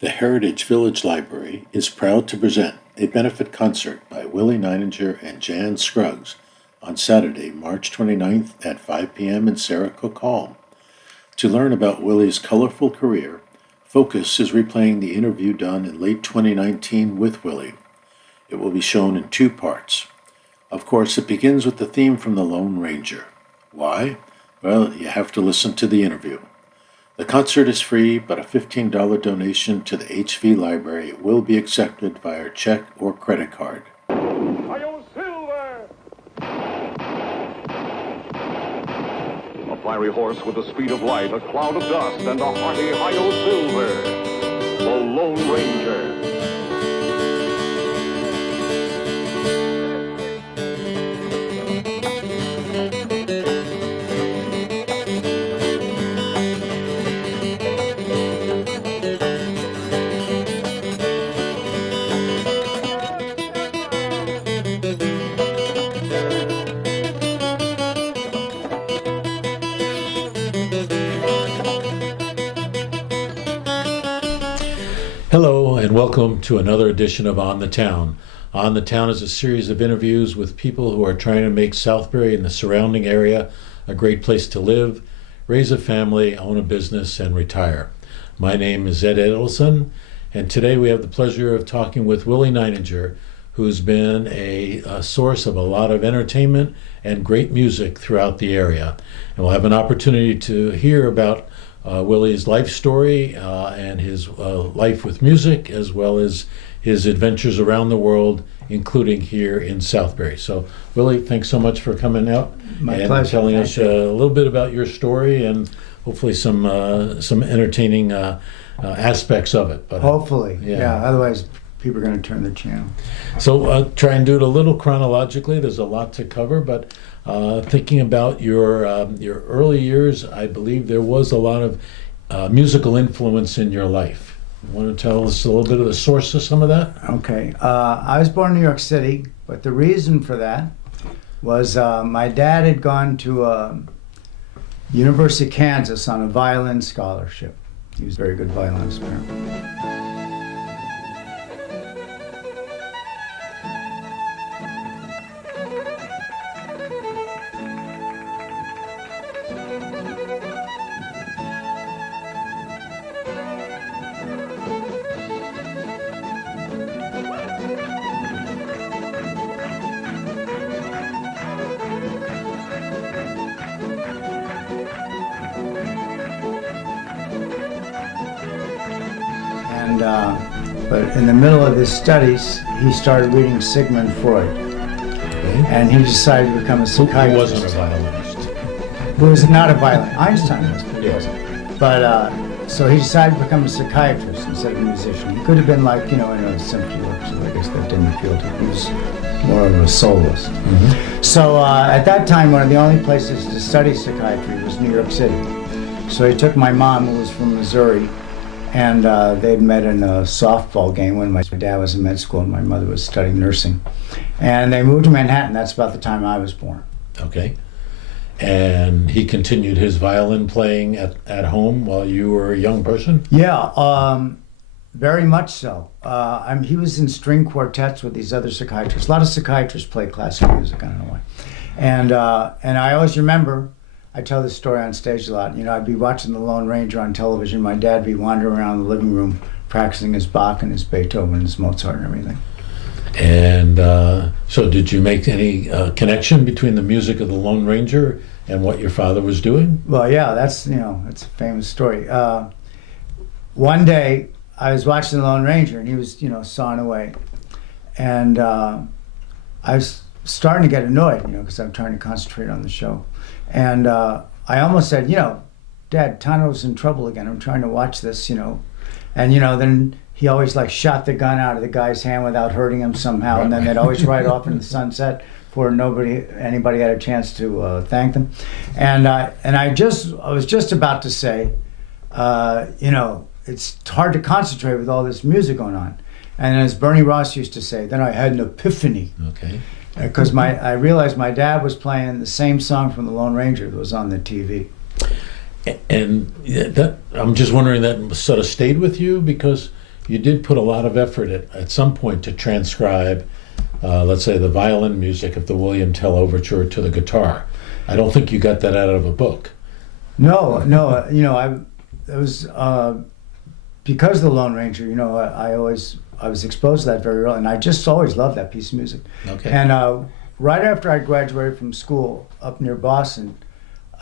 The Heritage Village Library is proud to present a benefit concert by WIllie Nininger and Jan Scruggs on Saturday, March 29th at 5 p.m. in Sarah Cook Hall. To learn about Willie's colorful career, Focus is replaying the interview done in late 2019 with Willie. It will be shown in two parts. Of course, it begins with the theme from The Lone Ranger. Why? Well, you have to listen to the interview. The concert is free, but a $15 donation to the HV Library will be accepted via check or credit card. Silver! A fiery horse with the speed of light, a cloud of dust, and a hearty Hi-Yo Silver, the Lone Ranger. Hello and welcome to another edition of On the Town. On the Town is a series of interviews with people who are trying to make Southbury and the surrounding area a great place to live, raise a family, own a business, and retire. My name is Ed Edelson, and today we have the pleasure of talking with WIllie Nininger, who's been a source of a lot of entertainment and great music throughout the area. And we'll have an opportunity to hear about Willie's life story and his life with music, as well as his adventures around the world, including here in Southbury. So, Willie, thanks so much for coming out and telling us a little bit about your story and hopefully some entertaining aspects of it. But hopefully, yeah. Otherwise, people are going to turn the channel. So, try and do it a little chronologically. There's a lot to cover, but thinking about your early years, I believe there was a lot of musical influence in your life. You want to tell us a little bit of the source of some of that? Okay. I was born in New York City, but the reason for that was my dad had gone to University of Kansas on a violin scholarship. He was a very good violinist, apparently. But in the middle of his studies, he started reading Sigmund Freud. Okay. And he decided to become a psychiatrist. He wasn't a violinist. He was not a violinist. Einstein was, but he Yes. wasn't. But so he decided to become a psychiatrist instead of a musician. He could have been like, in a symphony orchestra. I guess that didn't appeal to him. He was more of a soloist. Mm-hmm. So at that time, one of the only places to study psychiatry was New York City. So he took my mom, who was from Missouri, and they'd met in a softball game when my dad was in med school and my mother was studying nursing. And they moved to Manhattan. That's about the time I was born. Okay. And he continued his violin playing at home while you were a young person? Yeah, very much so. He was in string quartets with these other psychiatrists. A lot of psychiatrists play classical music, I don't know why. And I always remember, I tell this story on stage a lot. I'd be watching The Lone Ranger on television. My dad'd be wandering around the living room practicing his Bach and his Beethoven and his Mozart and everything. And so did you make any connection between the music of The Lone Ranger and what your father was doing? Well, yeah, that's a famous story. One day, I was watching The Lone Ranger and he was, sawing away. And I was starting to get annoyed, because I'm trying to concentrate on the show. And I almost said, Dad, Tano's in trouble again. I'm trying to watch this, And, then he always shot the gun out of the guy's hand without hurting him somehow. Right. And then they'd always ride off into the sunset before anybody had a chance to thank them. And I was just about to say, it's hard to concentrate with all this music going on. And as Bernie Ross used to say, then I had an epiphany. Okay. Because I realized my dad was playing the same song from The Lone Ranger that was on the TV. And I'm just wondering, that sort of stayed with you because you did put a lot of effort at some point to transcribe, let's say, the violin music of the William Tell Overture to the guitar. I don't think you got that out of a book. No, it was because of the Lone Ranger. I was exposed to that very early, and I just always loved that piece of music. Okay. And right after I graduated from school up near Boston,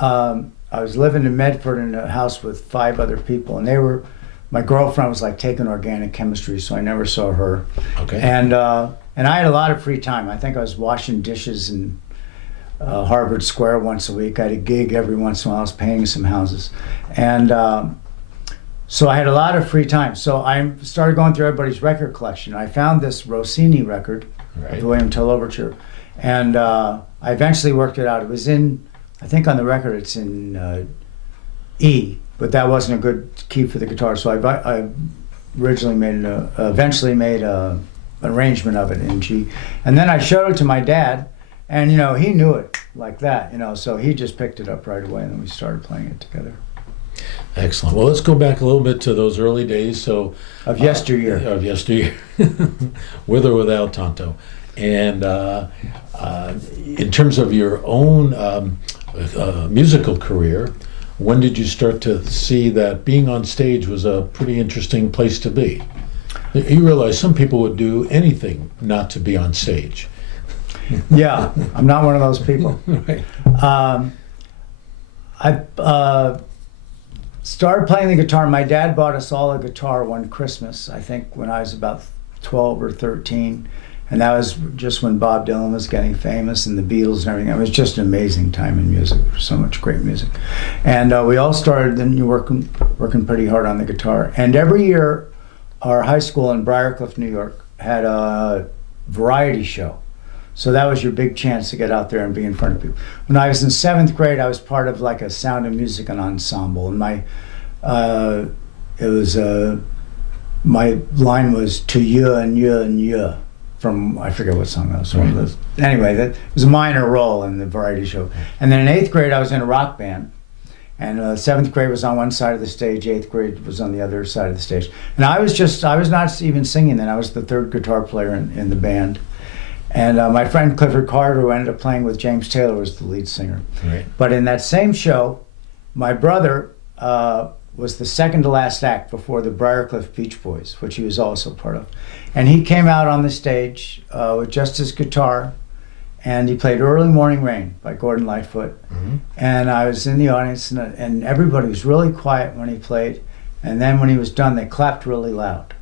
I was living in Medford in a house with 5 other people, and my girlfriend was like taking organic chemistry, so I never saw her. Okay. And I had a lot of free time. I think I was washing dishes in Harvard Square once a week. I had a gig every once in a while. I was painting some houses. And so I had a lot of free time. So I started going through everybody's record collection. I found this Rossini record, Right. the William Tell Overture. And I eventually worked it out. It was I think on the record it's in E, but that wasn't a good key for the guitar. So I originally eventually made an arrangement of it in G. And then I showed it to my dad, and he knew it like that, so he just picked it up right away, and then we started playing it together. Excellent. Well, let's go back a little bit to those early days. So Of yesteryear. Of yesteryear, with or without Tonto. And in terms of your own musical career, when did you start to see that being on stage was a pretty interesting place to be? You realize some people would do anything not to be on stage. Yeah, I'm not one of those people. Right. I started playing the guitar. My dad bought us all a guitar one Christmas, I think when I was about 12 or 13. And that was just when Bob Dylan was getting famous and the Beatles and everything. It was just an amazing time in music. There was so much great music. And we all started then working pretty hard on the guitar. And every year, our high school in Briarcliff, New York, had a variety show. So that was your big chance to get out there and be in front of people. When I was in 7th grade, I was part of like a sound and music ensemble. And my line was to you and you and you. From, I forget what song that was. One of those. Anyway, that was a minor role in the variety show. And then in 8th grade, I was in a rock band. And 7th grade was on one side of the stage, 8th grade was on the other side of the stage. And I was not even singing then. I was the 3rd guitar player in the band. And my friend Clifford Carter, who ended up playing with James Taylor, was the lead singer. Right. But in that same show, my brother was the second to last act before the Briarcliff Beach Boys, which he was also part of. And he came out on the stage with just his guitar, and he played Early Morning Rain by Gordon Lightfoot. Mm-hmm. And I was in the audience, and everybody was really quiet when he played. And then when he was done, they clapped really loud.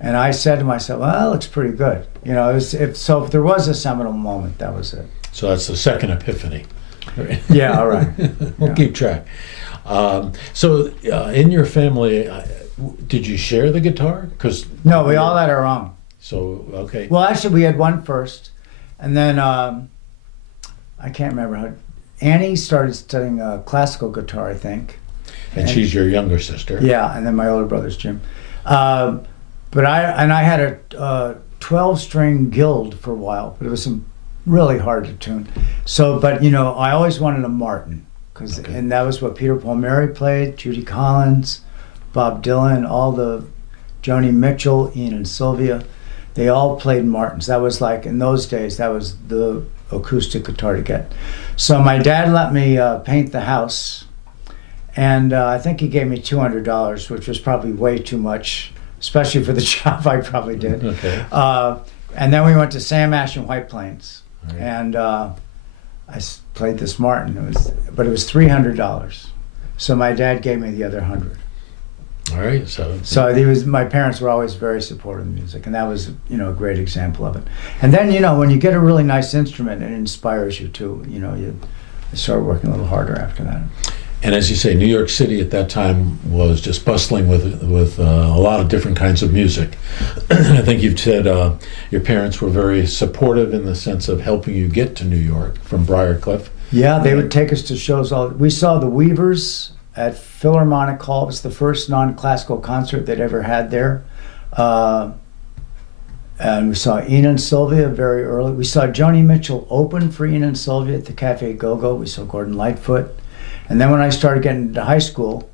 And I said to myself, well, that looks pretty good. If there was a seminal moment, that was it. So that's the second epiphany. Yeah, all right. We'll Yeah. keep track. So in your family, did you share the guitar? No, we all had our own. So, okay. Well, actually, we had one first, and then I can't remember how. Annie started studying classical guitar, I think. And she's your younger sister. Yeah, and then my older brother's Jim. But I had a 12-string guild for a while, but it was really hard to tune. So, but I always wanted a Martin, and that was what Peter Paul Mary played, Judy Collins, Bob Dylan, all the Joni Mitchell, Ian and Sylvia. They all played Martins. That was like, in those days, that was the acoustic guitar to get. So my dad let me paint the house, and I think he gave me $200, which was probably way too much, especially for the job I probably did. Okay. And then we went to Sam Ash and White Plains, Right. and played this Martin. But it was $300. So my dad gave me the other 100. All right. So My parents were always very supportive of music, and that was a great example of it. And then when you get a really nice instrument, it inspires you too. You start working a little harder after that. And as you say, New York City at that time was just bustling with a lot of different kinds of music. I think you've said your parents were very supportive in the sense of helping you get to New York from Briarcliff. Yeah, they would take us to shows. We saw the Weavers at Philharmonic Hall. It was the first non-classical concert they'd ever had there. And we saw Ian and Sylvia very early. We saw Joni Mitchell open for Ian and Sylvia at the Cafe Go-Go. We saw Gordon Lightfoot. And then when I started getting into high school,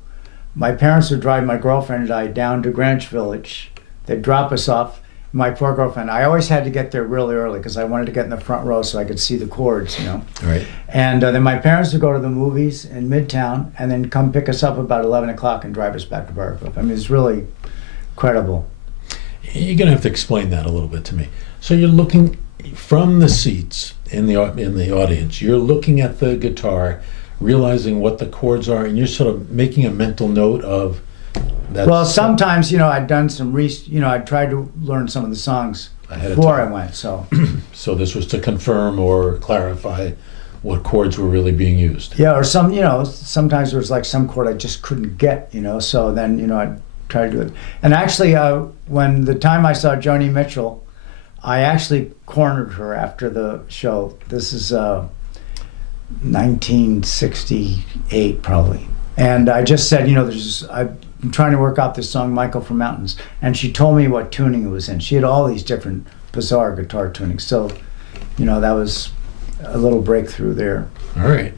my parents would drive my girlfriend and I down to Greenwich Village They'd drop us off. My poor girlfriend, I always had to get there really early because I wanted to get in the front row so I could see the chords, you know. Right. And then my parents would go to the movies in Midtown and then come pick us up about 11 o'clock and drive us back to Briarcliff. I mean, it's really incredible. You're going to have to explain that a little bit to me. So you're looking from the seats in the audience. You're looking at the guitar, realizing what the chords are, and you're sort of making a mental note of that. Well, sometimes, you know, I'd done some I'd tried to learn some of the songs Ahead of before I time. went. So So this was to confirm or clarify what chords were really being used. yeah, or sometimes there was like some chord I just couldn't get, you know. So then, you know, I'd try to do it. And actually, when the time I saw Joni Mitchell, I actually cornered her after the show. This is 1968 probably. And I just said, you know, I'm trying to work out this song, Michael from Mountains. And she told me what tuning it was in. She had all these different bizarre guitar tunings. So, you know, that was a little breakthrough there. All right.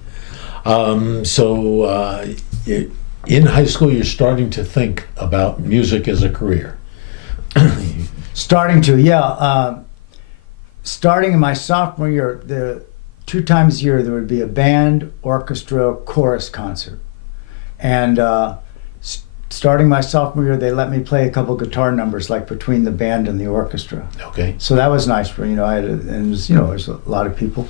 In high school, you're starting to think about music as a career. Starting in my sophomore year, 2 times a year there would be a band, orchestra, chorus concert. And starting my sophomore year, they let me play a couple guitar numbers, like between the band and the orchestra. Okay. So that was nice for, you know, there's a lot of people.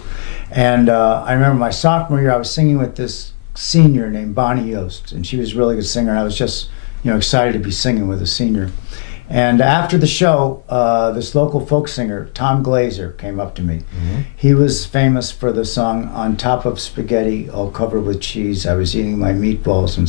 And I remember my sophomore year, I was singing with this senior named Bonnie Yost, and she was a really good singer. And I was just, you know, excited to be singing with a senior. And after the show, this local folk singer, Tom Glazer, came up to me. Mm-hmm. He was famous for the song "On Top of Spaghetti, All Covered with Cheese, I Was Eating My Meatballs," and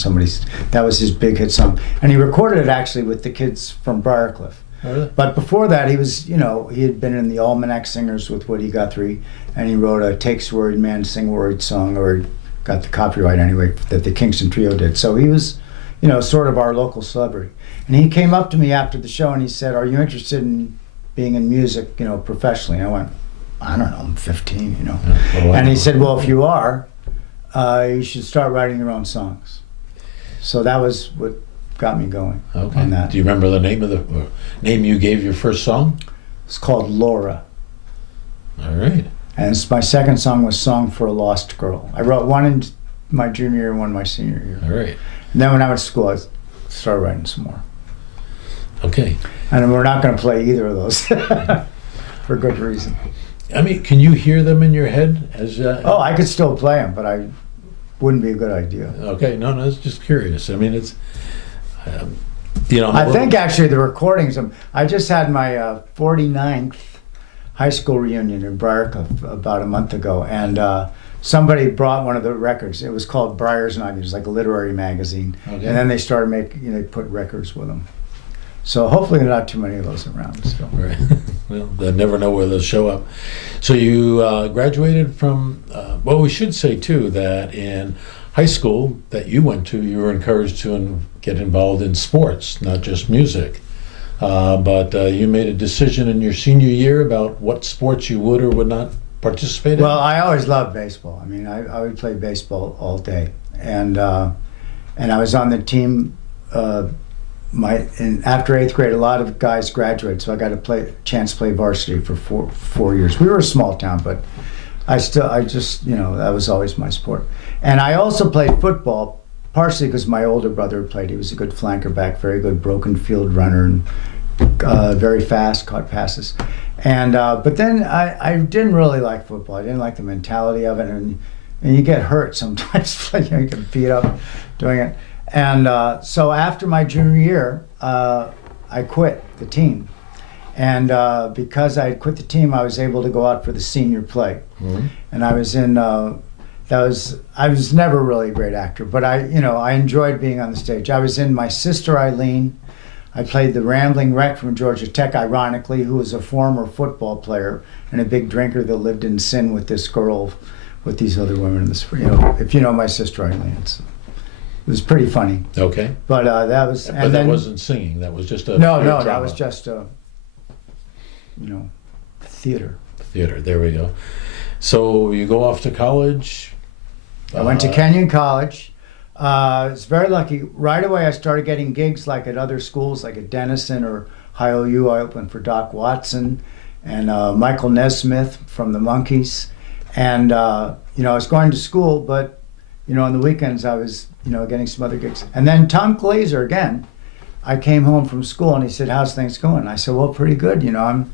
that was his big hit song. And he recorded it actually with the kids from Briarcliff. Oh, really? But before that, he was, you know, he had been in the Almanac Singers with Woody Guthrie, and he wrote a "Takes a Worried Man to Sing a Worried Song," or got the copyright anyway, that the Kingston Trio did. So he was, you know, sort of our local celebrity. And he came up to me after the show and he said, "Are you interested in being in music, you know, professionally?" And I went, "I don't know, I'm 15, you know." And he said, "Well, if you are, you should start writing your own songs." So that was what got me going on that. Do you remember the name of the name you gave your first song? It's called Laura. All right. And my second song was "Song for a Lost Girl." I wrote one in my junior year and one my senior year. All right. And then when I went to school, I started writing some more. Okay. And we're not going to play either of those for good reason. I mean, can you hear them in your head? Oh, I could still play them, but I wouldn't be a good idea. Okay. No, I was just curious. I mean, it's, you know. I think actually the recordings, I just had my 49th high school reunion in Briarcliff about a month ago, and somebody brought one of the records. It was called Briar's Night. It was like a literary magazine. Okay. And then they started they put records with them. So hopefully there are not too many of those around still. Right. Well, they'll never know where they'll show up. So you graduated from, well, we should say too that in high school that you went to, you were encouraged to get involved in sports, not just music. But you made a decision in your senior year about what sports you would or would not participate in? Well, I always loved baseball. I mean, I would play baseball all day. And I was on the team. After 8th grade, a lot of guys graduated, so I got a chance to play varsity for four years. We were a small town, but I just, you know, that was always my sport. And I also played football, partially because my older brother played. He was a good flanker back, very good broken field runner, and very fast, caught passes. And but then I didn't really like football. I didn't like the mentality of it, and you get hurt sometimes. You get beat up doing it. And so after my junior year, I quit the team. And because I had quit the team, I was able to go out for the senior play. Mm-hmm. And I was in, I was never really a great actor, but I enjoyed being on the stage. I was in My Sister Eileen. I played the rambling wreck from Georgia Tech, ironically, who was a former football player and a big drinker that lived in sin with this girl, with these other women in this, if you know My Sister Eileen, it was pretty funny. Okay. But that was... But that wasn't singing. That was just a... No, that was just theater. Theater, there we go. So you go off to college. I went to Kenyon College. I was very lucky. Right away I started getting gigs like at other schools, like at Denison or Hi-O-U, I opened for Doc Watson and Michael Nesmith from the Monkees. And, I was going to school, but, on the weekends I was, getting some other gigs. And then Tom Glazer, again, I came home from school and he said, how's things going? I said, well, pretty good. I'm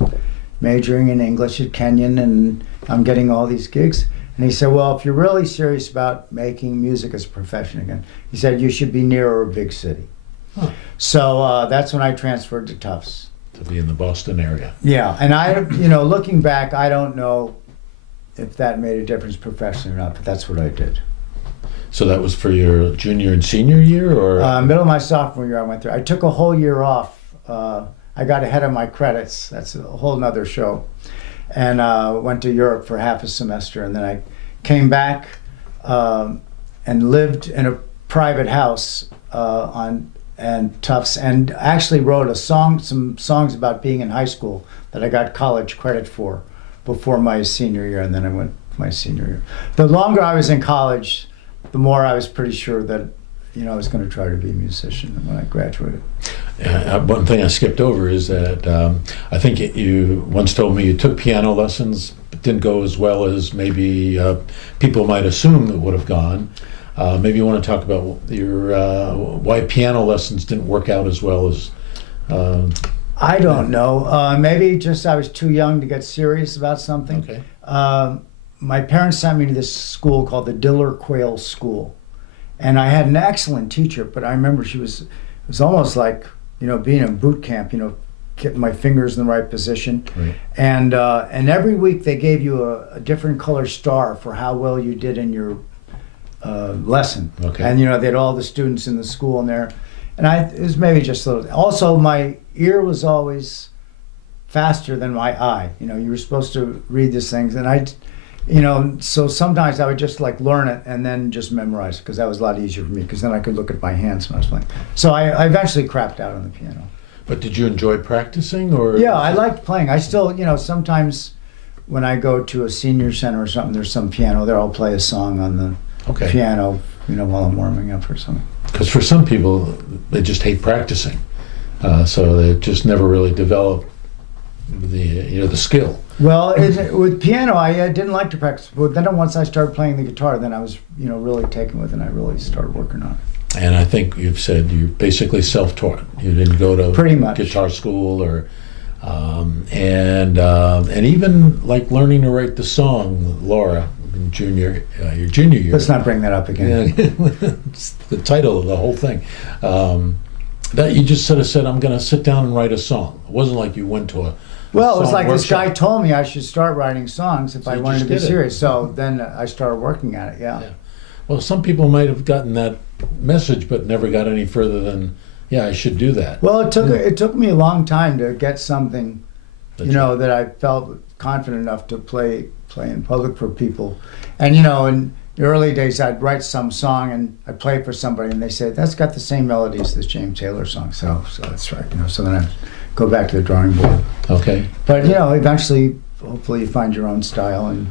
majoring in English at Kenyon and I'm getting all these gigs. And he said, well, if you're really serious about making music as a profession again, he said, you should be nearer a big city. Huh. So that's when I transferred to Tufts. To be in the Boston area. Yeah, and I, looking back, I don't know if that made a difference professionally or not, but that's what I did. So that was for your junior and senior year, or? Middle of my sophomore year I went through. I took a whole year off. I got ahead of my credits. That's a whole nother show. And went to Europe for half a semester, and then I came back and lived in a private house and Tufts, and actually wrote some songs about being in high school that I got college credit for before my senior year, and then I went my senior year. The longer I was in college, the more I was pretty sure that I was going to try to be a musician when I graduated. One thing I skipped over is that I think you once told me you took piano lessons, but didn't go as well as maybe people might assume it would have gone. Maybe you want to talk about your why piano lessons didn't work out as well as. I don't know. Maybe just I was too young to get serious about something. Okay. My parents sent me to this school called the Diller Quayle School, and I had an excellent teacher. But I remember it was almost like being in boot camp. Getting my fingers in the right position, Right. And every week they gave you a different color star for how well you did in your lesson. Okay. And they had all the students in the school in there, and it was maybe just a little. Also, my ear was always faster than my eye. You were supposed to read these things, and so sometimes I would just learn it and then just memorize it because that was a lot easier for me because then I could look at my hands when I was playing. So I eventually crapped out on the piano. But did you enjoy practicing, or? Yeah, I liked playing. I still, sometimes when I go to a senior center or something, there's some piano there. I'll play a song on the piano, while I'm warming up or something. Because for some people, they just hate practicing, so they just never really develop the skill. Well, with piano, I didn't like to practice, but then once I started playing the guitar, then I was, really taken with it, and I really started working on it. And I think you've said you're basically self-taught. You didn't go to pretty much guitar school, or and even learning to write the song, Laura, your junior year. Let's not bring that up again. It's the title of the whole thing. That you just sort of said, I'm going to sit down and write a song. It wasn't like you went to a Well, it was song like this workshop. guy told me I should start writing songs if So I you wanted to just be did it. serious. So then I started working at it. Yeah. Well, some people might have gotten that message, but never got any further than, I should do that. Well, it took me a long time to get something, that I felt confident enough to play in public for people. And in the early days, I'd write some song and I'd play it for somebody, and they said that's got the same melody as this James Taylor song. So that's right. So then I go back to the drawing board. Okay. But eventually, hopefully, you find your own style, and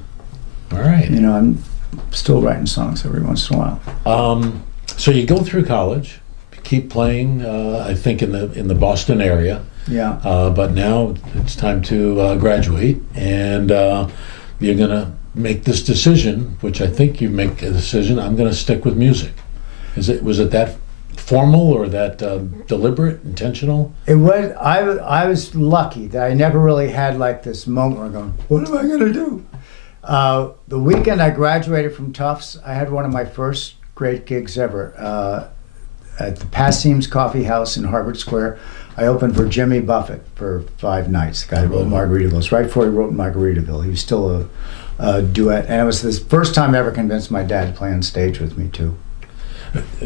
All right. I'm still writing songs every once in a while. So you go through college, keep playing. I think in the Boston area. Yeah. But now it's time to graduate, and you're going to make this decision, which I think you make a decision. I'm going to stick with music. Was it that formal or that deliberate, intentional? It was. I was lucky that I never really had this moment where I'm going, what am I going to do? The weekend I graduated from Tufts, I had one of my first great gigs ever at the Passeem's Coffee House in Harvard Square. I opened for Jimmy Buffett for 5 nights, the guy who wrote Margaritaville. It was right before he wrote Margaritaville. He was still a duet. And it was the first time I ever convinced my dad to play on stage with me, too.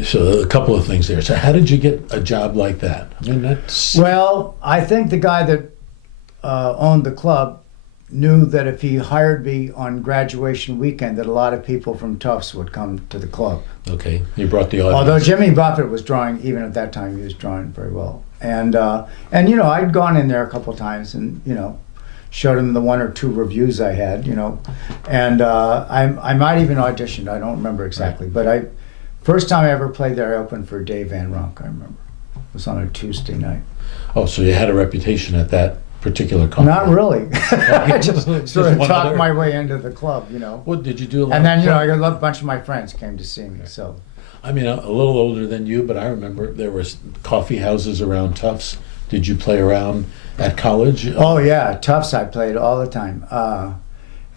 So a couple of things there. So how did you get a job like that? I mean, that's... Well, I think the guy that owned the club knew that if he hired me on graduation weekend, that a lot of people from Tufts would come to the club. Okay, you brought the audience. Although Jimmy Buffett was drawing, even at that time, he was drawing very well. And I'd gone in there a couple times and, showed him the 1 or 2 reviews I had, and I might even auditioned, I don't remember exactly, but first time I ever played there, I opened for Dave Van Ronk, I remember. was on a Tuesday night. Oh, so you had a reputation at that particular company? Not really. I just sort of one talked other? my way into the club, you know. What did you do? A lot And then, of you know, club- a bunch of my friends came to see me. So, I mean, a little older than you, but I remember there was coffee houses around Tufts. Did you play around at college? oh yeah, Tufts I played all the time.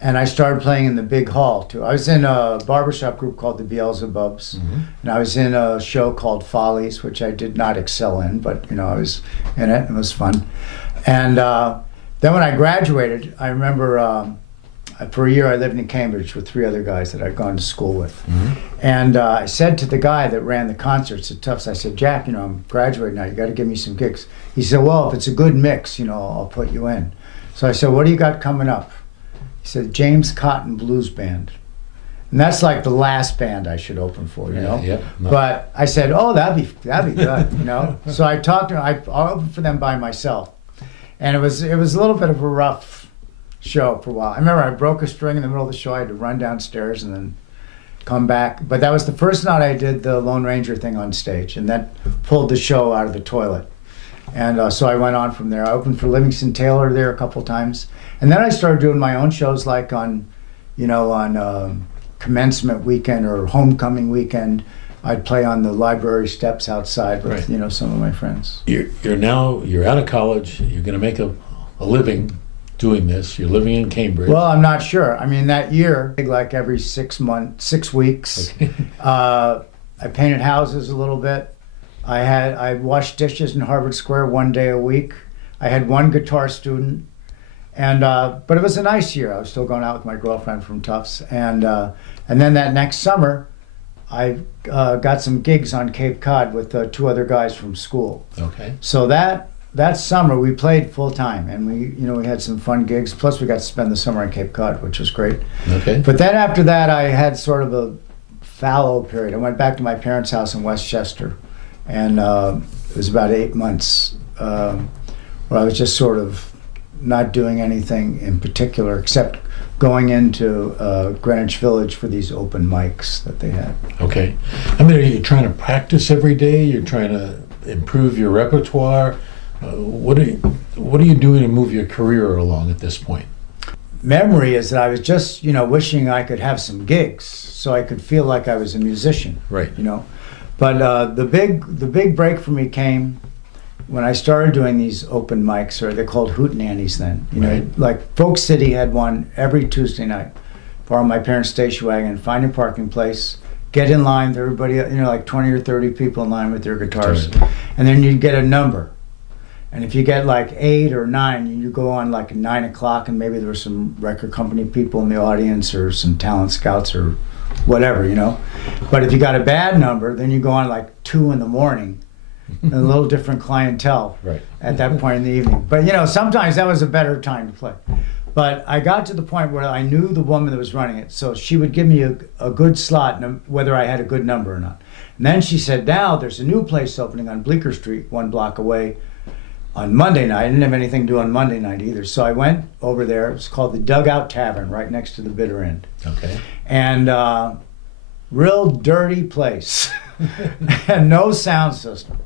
And I started playing in the big hall too. I was in a barbershop group called the Beelzebubs, and I was in a show called Follies, which I did not excel in, but you know, I was in it. It was fun. And then when I graduated, I remember for a year I lived in Cambridge with 3 other guys that I'd gone to school with. And I said to the guy that ran the concerts at Tufts, I said, Jack, you know, I'm graduating now. You got to give me some gigs. He said, well, if it's a good mix, you know, I'll put you in. So I said, what do you got coming up? He said, James Cotton Blues Band. And that's like the last band I should open for, you know? Yeah, no. But I said, oh, that'd be good, you know? So I talked to him, I opened for them by myself. And it was a little bit of a rough show for a while. I remember I broke a string in the middle of the show. I had to run downstairs and then come back. But that was the first night I did the Lone Ranger thing on stage, and that pulled the show out of the toilet. And so I went on from there. I opened for Livingston Taylor there a couple times. And then I started doing my own shows, like on, you know, on commencement weekend or homecoming weekend. I'd play on the library steps outside with, Right. you know, some of my friends. You're out of college. You're going to make a living doing this. You're living in Cambridge. Well, I'm not sure. I mean, that year, like every 6 weeks, I painted houses a little bit. I washed dishes in Harvard Square 1 day a week. I had 1 guitar student. And but it was a nice year. I was still going out with my girlfriend from Tufts, and then that next summer, I got some gigs on Cape Cod with 2 other guys from school. Okay. So that summer we played full time, and we had some fun gigs. Plus we got to spend the summer on Cape Cod, which was great. Okay. But then after that, I had sort of a fallow period. I went back to my parents' house in Westchester, and it was about 8 months where I was just sort of not doing anything in particular except going into Greenwich Village for these open mics that they had. Okay. I mean, are you trying to practice every day? You're trying to improve your repertoire? What are you doing to move your career along at this point? Memory is that I was just, you know, wishing I could have some gigs so I could feel like I was a musician. Right. You know, but the big break for me came when I started doing these open mics, or they're called hootenannies then. You know, Right. like Folk City had one every Tuesday night. Borrow my parents' station wagon, find a parking place, get in line with everybody, you know, like 20 or 30 people in line with their guitars. Right. And then you'd get a number. And if you get like 8 or 9, you go on like at 9 o'clock, and maybe there were some record company people in the audience or some talent scouts or whatever, you know. But if you got a bad number, then you go on like 2 in the morning. A little different clientele Right. at that point in the evening. But you know, sometimes that was a better time to play. But I got to the point where I knew the woman that was running it, so she would give me a good slot, whether I had a good number or not. And then she said, now there's a new place opening on Bleecker Street, 1 block away, on Monday night. I didn't have anything to do on Monday night either. So I went over there. It was called the Dugout Tavern, right next to the Bitter End. Okay. And real dirty place. And no sound system.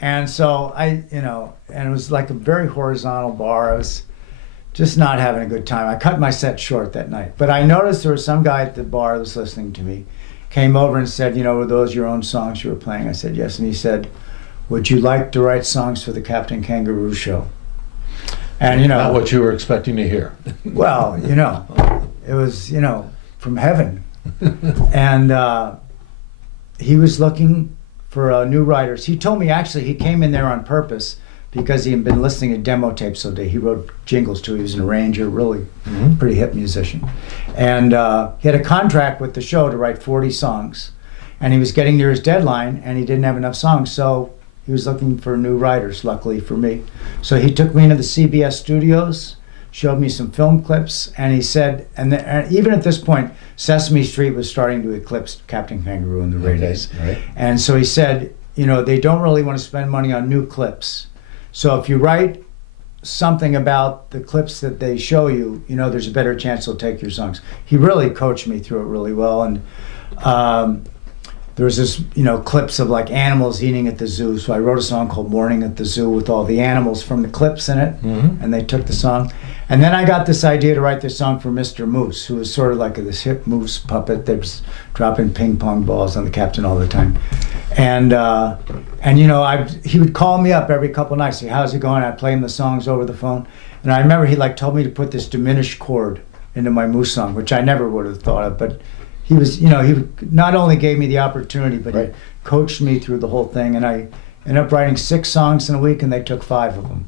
And so and it was like a very horizontal bar. I was just not having a good time. I cut my set short that night. But I noticed there was some guy at the bar that was listening to me, came over and said, you know, were those your own songs you were playing? I said, yes. And he said, would you like to write songs for the Captain Kangaroo show? And, you know. Not what you were expecting to hear. Well, you know, it was, you know, from heaven. And he was looking for new writers. He told me actually he came in there on purpose because he had been listening to demo tapes all day. He wrote jingles too. He was an arranger, really pretty hip musician. And he had a contract with the show to write 40 songs. And he was getting near his deadline, and he didn't have enough songs. So he was looking for new writers, luckily for me. So he took me into the CBS studios, showed me some film clips, and he said, and even at this point, Sesame Street was starting to eclipse Captain Kangaroo in the ratings. Okay, right. And so he said, you know, they don't really want to spend money on new clips. So if you write something about the clips that they show you, you know, there's a better chance they'll take your songs. He really coached me through it really well. And there was this, clips of like animals eating at the zoo. So I wrote a song called Morning at the Zoo with all the animals from the clips in it. Mm-hmm. And they took the song. And then I got this idea to write this song for Mr. Moose, who was sort of like this hip moose puppet that was dropping ping pong balls on the captain all the time. And he would call me up every couple nights, say, how's it going? I'd play him the songs over the phone. And I remember he like told me to put this diminished chord into my Moose song, which I never would have thought of, but he was, he not only gave me the opportunity, but Right. he coached me through the whole thing. And I ended up writing 6 songs in a week, and they took 5 of them.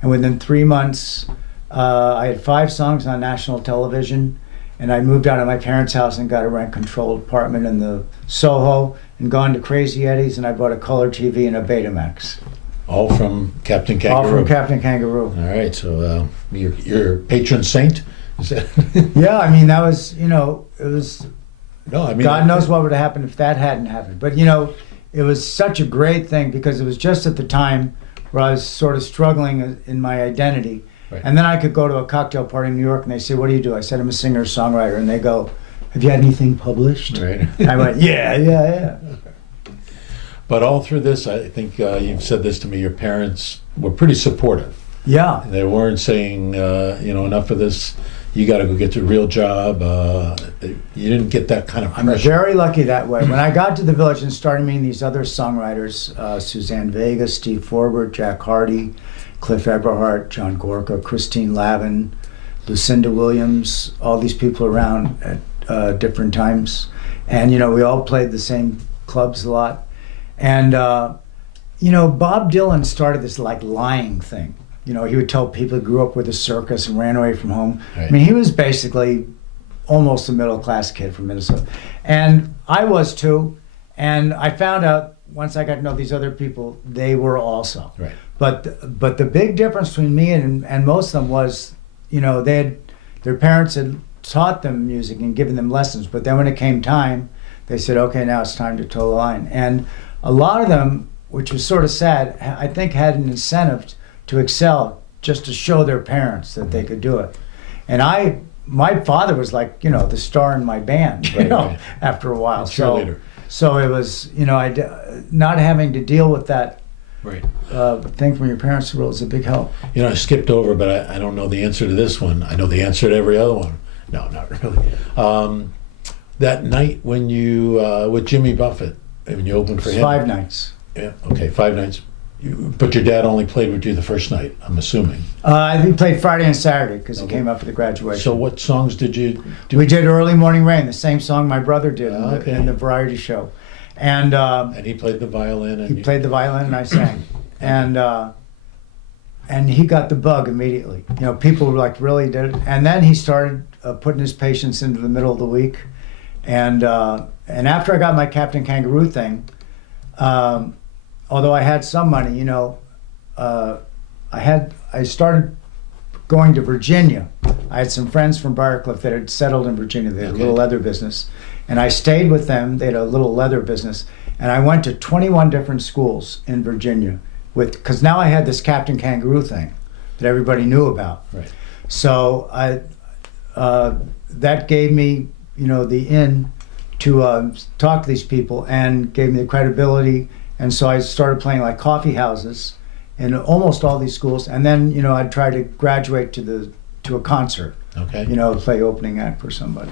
And within 3 months, I had 5 songs on national television, and I moved out of my parents' house and got a rent-controlled apartment in the Soho, and gone to Crazy Eddie's, and I bought a color TV and a Betamax. All from Captain Kangaroo. All from Captain Kangaroo. All right, so your patron saint? Is that Yeah, I mean, that was, it was, no, I mean, God knows what would have happened if that hadn't happened. But, it was such a great thing because it was just at the time where I was sort of struggling in my identity. Right. And then I could go to a cocktail party in New York and they say, what do you do? I said, I'm a singer-songwriter. And they go, have you had anything published? Right. I went, yeah. But all through this, I think you've said this to me, your parents were pretty supportive. Yeah. They weren't saying, enough of this, you got to go get your real job. You didn't get that kind of I'm pressure. very lucky that way. When I got to the Village and started meeting these other songwriters, Suzanne Vega, Steve Forbert, Jack Hardy, Cliff Eberhardt, John Gorka, Christine Lavin, Lucinda Williams, all these people around at different times. And, we all played the same clubs a lot. And, Bob Dylan started this like lying thing. He would tell people he grew up with a circus and ran away from home. Right. I mean, he was basically almost a middle-class kid from Minnesota. And I was too. And I found out once I got to know these other people, they were also. Right. But the big difference between me and most of them was, their parents had taught them music and given them lessons. But then when it came time, they said, okay, now it's time to toe the line. And a lot of them, which was sort of sad, I think had an incentive to excel just to show their parents that they could do it. And my father was like, the star in my band, Right. after a while. Cheerleader. So it was, not having to deal with that Right. thing from your parents is a big help. I skipped over, but I don't know the answer to this one. I know the answer to every other one. No, not really. That night when you, with Jimmy Buffett, when you opened for him. 5 nights. Yeah, okay, 5 nights. But your dad only played with you the first night, I'm assuming. We played Friday and Saturday because Okay. he came up for the graduation. So what songs did you do? We did Early Morning Rain, the same song my brother did Okay. in the variety show. And And he played the violin. And he played the violin and I sang. And he got the bug immediately. People were like, really did it? And then he started putting his patients into the middle of the week. And after I got my Captain Kangaroo thing, although I had some money, I started going to Virginia. I had some friends from Briarcliff that had settled in Virginia. They had a Okay. little leather business. And I stayed with them. They had a little leather business. And I went to 21 different schools in Virginia because now I had this Captain Kangaroo thing that everybody knew about. Right. So that gave me, the in to talk to these people and gave me the credibility. And so I started playing like coffee houses in almost all these schools. And then, I'd try to graduate to a concert, Okay. play opening act for somebody.